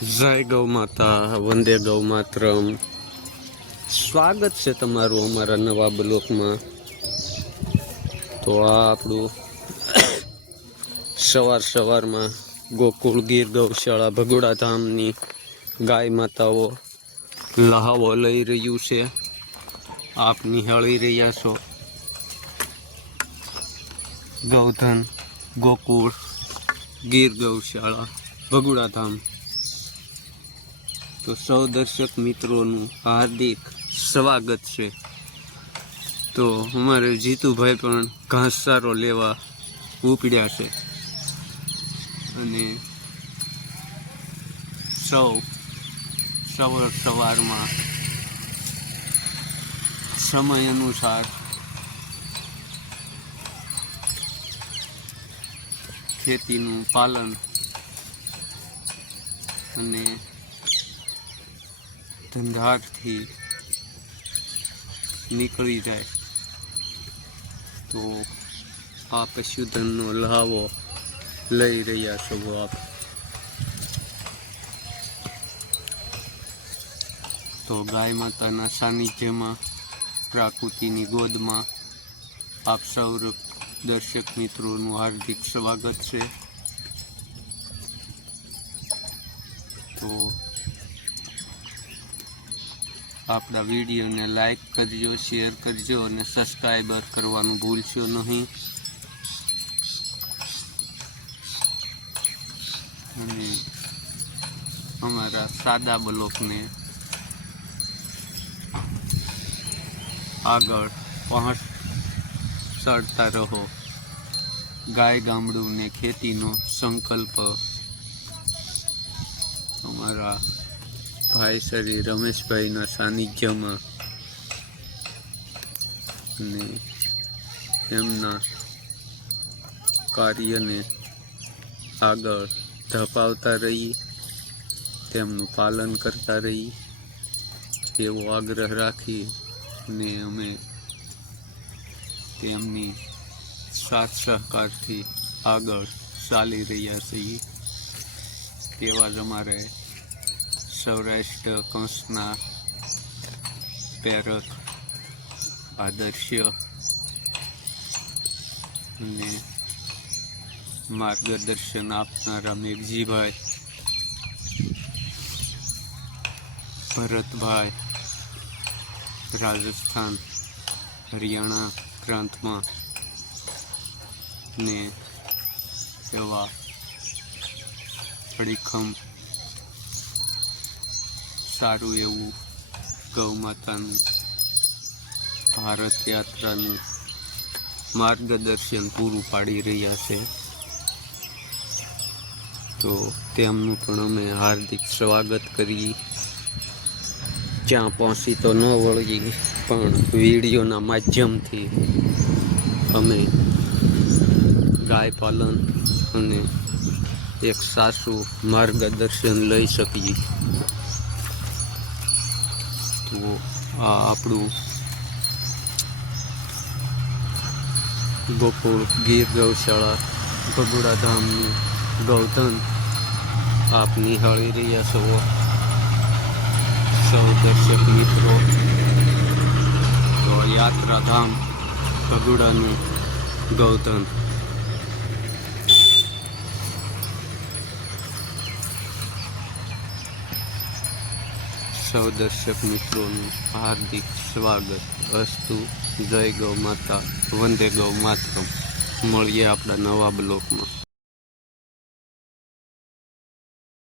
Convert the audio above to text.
જય ગૌ માતા, વંદે ગૌ માતરમ। સ્વાગત છે તમારું અમારા નવા બ્લોકમાં। તો આ આપણું સવારમાં ગોકુળ ગીર ગૌશાળા ભગોડા ધામની ગાય માતાઓ લહાવો લઈ રહ્યું છે। આપ નિહાળી રહ્યા છો ગૌધન ગોકુળ ગીર ગૌશાળા ભગોડા ધામ। તો સૌ દર્શક મિત્રોનું હાર્દિક સ્વાગત છે। તો અમારે જીતુભાઈ પણ ઘાસચારો લેવા ઉપડ્યા છે અને સવારમાં સમય અનુસાર ખેતીનું પાલન અને ધંધાથી નીકળી જાય તો આ પશુધનનો લહાવો લઈ રહ્યા છો આપ। તો ગાય માતાના સાનિધ્યમાં પ્રાકૃતિની ગોદમાં આપ સૌ દર્શક મિત્રોનું હાર્દિક સ્વાગત છે। તો આપણા વિડીયોને લાઈક કરજો, શેર કરજો અને સબસ્ક્રાઈબર કરવાનું ભૂલશો નહીં। અને અમારા સાદા બ્લોકને આગળ પહોંચાડતા રહો। ગાય ગામડું ને ખેતીનો સંકલ્પ અમારા ભાઈ શ્રી રમેશભાઈના સાનિધ્યમાં અને એમના કાર્યને આગળ ધપાવતા રહીએ, તેમનું પાલન કરતા રહીએ એવો આગ્રહ રાખી અને અમે તેમની સાથ સહકારથી આગળ ચાલી રહ્યા છીએ। તેવા જ અમારે સૌરાષ્ટ્ર કંસના પ્રેરક આદર્શ્ય અને માર્ગદર્શન આપનારા મેઘજીભાઈ, ભરતભાઈ રાજસ્થાન હરિયાણા પ્રાંતમાં ને એવા અડીખમ સારું એવું ગૌ માતાનું ભારત યાત્રાનું માર્ગદર્શન પૂરું પાડી રહ્યા છે। તો તેમનું પણ અમે હાર્દિક સ્વાગત કરી। જ્યાં પહોંચી તો ન વળગી પણ વિડીયોના માધ્યમથી અમે ગાય પાલન અને એક સાચું માર્ગદર્શન લઈ શકીએ। તો આ આપણું ગોકુળ ગીર ગૌશાળા ભગોડા ધામનું ગૌધન આપ નિહાળી રહ્યા છો સૌ દર્શક મિત્રો। તો યાત્રાધામ ભગોડાનું ગૌધન। સૌ દર્શક મિત્રોનું હાર્દિક સ્વાગત અસ્તુ। જય ગૌ માતા, વંદે ગૌ માતરમ। મળીએ આપણા નવા બ્લોકમાં।